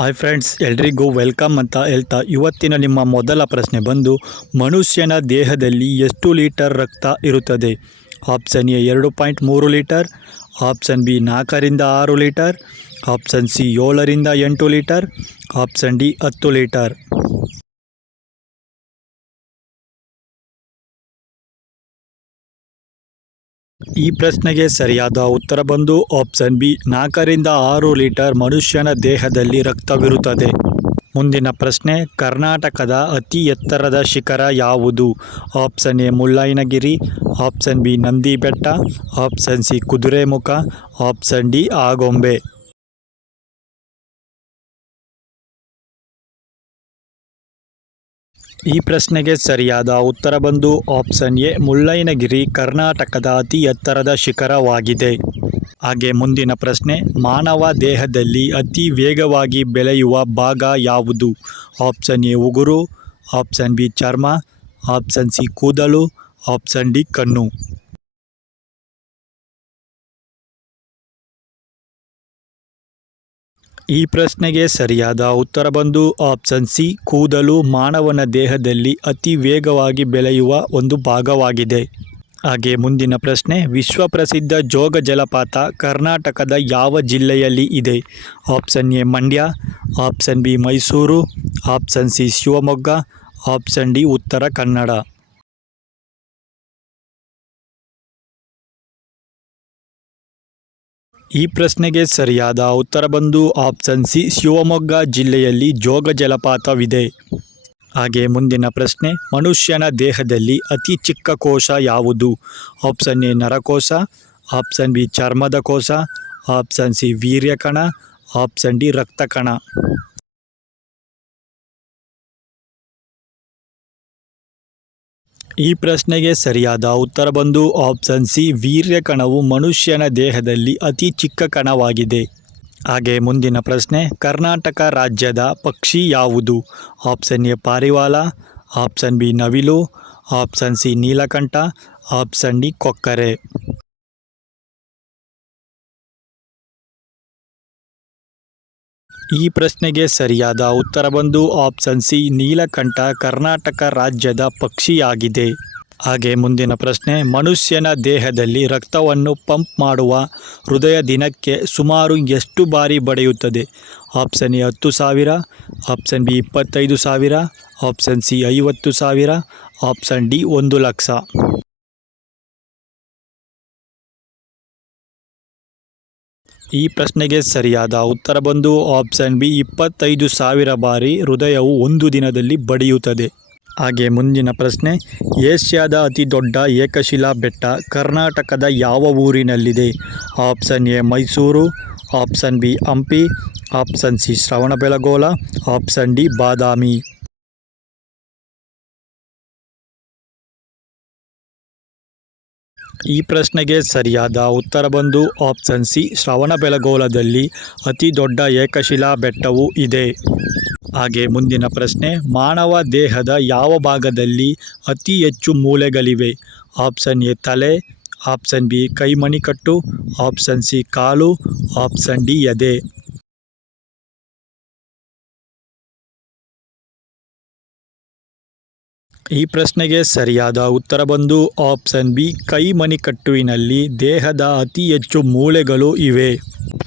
Hi friends, ಎಲ್ರಿಗೂ welcome ಅಂತ ಹೇಳ್ತಾ ಇವತ್ತಿನ ನಿಮ್ಮ ಮೊದಲ ಪ್ರಶ್ನೆ ಬಂದು, ಮನುಷ್ಯನ ದೇಹದಲ್ಲಿ ಎಷ್ಟು ಲೀಟರ್ ರಕ್ತ ಇರುತ್ತದೆ? Option a 2.3 litre, option b 4ರಿಂದ 6 ಲೀಟರ್, ಆಪ್ಷನ್ ಸಿ 7ರಿಂದ 8 ಲೀಟರ್, ಆಪ್ಷನ್ ಡಿ 10 ಲೀಟರ್. ಈ ಪ್ರಶ್ನೆಗೆ ಸರಿಯಾದ ಉತ್ತರ ಬಂದು ಆಪ್ಷನ್ ಬಿ 4ರಿಂದ 6 ಲೀಟರ್ ಮನುಷ್ಯನ ದೇಹದಲ್ಲಿ ರಕ್ತವಿರುತ್ತದೆ. ಮುಂದಿನ ಪ್ರಶ್ನೆ, ಕರ್ನಾಟಕದ ಅತಿ ಎತ್ತರದ ಶಿಖರ ಯಾವುದು? Option a Mullayanagiri, option b Nandi Betta, option c Kudremukh, option d Agumbe. ಈ ಪ್ರಶ್ನೆಗೆ ಸರಿಯಾದ ಉತ್ತರ ಬಂದು ಆಪ್ಷನ್ ಎ ಮುಳ್ಳಯ್ಯನಗಿರಿ ಕರ್ನಾಟಕದ ಅತಿ ಎತ್ತರದ ಶಿಖರವಾಗಿದೆ. ಹಾಗೆ ಮುಂದಿನ ಪ್ರಶ್ನೆ, ಮಾನವ ದೇಹದಲ್ಲಿ ಅತಿ ವೇಗವಾಗಿ ಬೆಳೆಯುವ ಭಾಗ ಯಾವುದು? ಆಪ್ಷನ್ ಎ ಉಗುರು, ಆಪ್ಷನ್ ಬಿ ಚರ್ಮ, ಆಪ್ಷನ್ ಸಿ ಕೂದಲು, ಆಪ್ಷನ್ ಡಿ ಕಣ್ಣು. ಈ ಪ್ರಶ್ನೆಗೆ ಸರಿಯಾದ ಉತ್ತರ ಬಂದು ಆಪ್ಷನ್ ಸಿ ಕೂದಲು ಮಾನವನ ದೇಹದಲ್ಲಿ ಅತಿ ವೇಗವಾಗಿ ಬೆಳೆಯುವ ಒಂದು ಭಾಗವಾಗಿದೆ. ಹಾಗೆ ಮುಂದಿನ ಪ್ರಶ್ನೆ, ವಿಶ್ವ ಪ್ರಸಿದ್ಧ ಜೋಗ ಜಲಪಾತ ಕರ್ನಾಟಕದ ಯಾವ ಜಿಲ್ಲೆಯಲ್ಲಿ ಇದೆ? Option A Mandya, option B Mysuru, option C Shivamogga, option D Uttara Kannada. ಈ ಪ್ರಶ್ನೆಗೆ ಸರಿಯಾದ ಉತ್ತರ ಬಂದು ಆಪ್ಷನ್ ಸಿ ಶಿವಮೊಗ್ಗ ಜಿಲ್ಲೆಯಲ್ಲಿ ಜೋಗ ಜಲಪಾತವಿದೆ. ಹಾಗೆ ಮುಂದಿನ ಪ್ರಶ್ನೆ, ಮನುಷ್ಯನ ದೇಹದಲ್ಲಿ ಅತಿ ಚಿಕ್ಕ ಕೋಶ ಯಾವುದು? ಆಪ್ಷನ್ ಎ ನರಕೋಶ, ಆಪ್ಷನ್ ಬಿ ಚರ್ಮದ ಕೋಶ, ಆಪ್ಷನ್ ಸಿ ವೀರ್ಯಕಣ, ಆಪ್ಷನ್ ಡಿ ರಕ್ತಕಣ. ಈ ಪ್ರಶ್ನೆಗೆ ಸರಿಯಾದ ಉತ್ತರ ಬಂದು ಆಪ್ಷನ್ ಸಿ ವೀರ್ಯಕಣವು ಮನುಷ್ಯನ ದೇಹದಲ್ಲಿ ಅತಿ ಚಿಕ್ಕ ಕಣವಾಗಿದೆ. ಹಾಗೆ ಮುಂದಿನ ಪ್ರಶ್ನೆ, ಕರ್ನಾಟಕ ರಾಜ್ಯದ ಪಕ್ಷಿ ಯಾವುದು? ಆಪ್ಷನ್ ಎ ಪಾರಿವಾಳ, ಆಪ್ಷನ್ ಬಿ ನವಿಲು, option C Neelakantha, option D ಕೊಕ್ಕರೆ. ಈ ಪ್ರಶ್ನೆಗೆ ಸರಿಯಾದ ಉತ್ತರ ಬಂದು ಆಪ್ಷನ್ ಸಿ ನೀಲಕಂಠ ಕರ್ನಾಟಕ ರಾಜ್ಯದ ಪಕ್ಷಿಯಾಗಿದೆ. ಹಾಗೆ ಮುಂದಿನ ಪ್ರಶ್ನೆ, ಮನುಷ್ಯನ ದೇಹದಲ್ಲಿ ರಕ್ತವನ್ನು ಪಂಪ್ ಮಾಡುವ ಹೃದಯ ದಿನಕ್ಕೆ ಸುಮಾರು ಎಷ್ಟು ಬಾರಿ ಬಡಿಯುತ್ತದೆ? Option a 10,000, option b 25,000, option c 50,000, option d 1,00,000. ಈ ಪ್ರಶ್ನೆಗೆ ಸರಿಯಾದ ಉತ್ತರ ಬಂದು ಆಪ್ಷನ್ ಬಿ 25,000 ಬಾರಿ ಹೃದಯವು ಒಂದು ದಿನದಲ್ಲಿ ಬಡಿಯುತ್ತದೆ. ಹಾಗೆ ಮುಂದಿನ ಪ್ರಶ್ನೆ, ಏಷ್ಯಾದ ಅತಿ ದೊಡ್ಡ ಏಕಶಿಲಾ ಬೆಟ್ಟ ಕರ್ನಾಟಕದ ಯಾವ ಊರಿನಲ್ಲಿದೆ? Option a Mysuru, option b Hampi, option c Shravanabelagola, option d Badami. ಈ ಪ್ರಶ್ನೆಗೆ ಸರಿಯಾದ ಉತ್ತರ ಬಂದು ಆಪ್ಷನ್ ಸಿ ಶ್ರವಣಬೆಳಗೊಳದಲ್ಲಿ ಅತಿ ದೊಡ್ಡ ಏಕಶಿಲಾ ಬೆಟ್ಟವೂ ಇದೆ. ಹಾಗೆ ಮುಂದಿನ ಪ್ರಶ್ನೆ, ಮಾನವ ದೇಹದ ಯಾವ ಭಾಗದಲ್ಲಿ ಅತಿ ಹೆಚ್ಚು ಮೂಳೆಗಳಿವೆ? ಆಪ್ಷನ್ ಎ ತಲೆ, ಆಪ್ಷನ್ ಬಿ ಕೈಮಣಿಕಟ್ಟು, ಆಪ್ಷನ್ ಸಿ ಕಾಲು, ಆಪ್ಷನ್ ಡಿ ಎದೆ. ಈ ಪ್ರಶ್ನೆಗೆ ಸರಿಯಾದ ಉತ್ತರ ಬಂದು ಆಪ್ಷನ್ ಬಿ ಕೈಮಣಿಕಟ್ಟುವಿನಲ್ಲಿ ದೇಹದ ಅತಿ ಹೆಚ್ಚು ಮೂಳೆಗಳು ಇವೆ.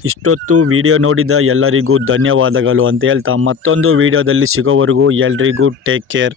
ಇಷ್ಟೊತ್ತು ವಿಡಿಯೋ ನೋಡಿದ ಎಲ್ಲರಿಗೂ ಧನ್ಯವಾದಗಳು ಅಂತ ಹೇಳ್ತಾ ಮತ್ತೊಂದು ವಿಡಿಯೋದಲ್ಲಿ ಸಿಗೋವರೆಗೂ ಎಲ್ರಿಗೂ ಟೇಕ್ ಕೇರ್.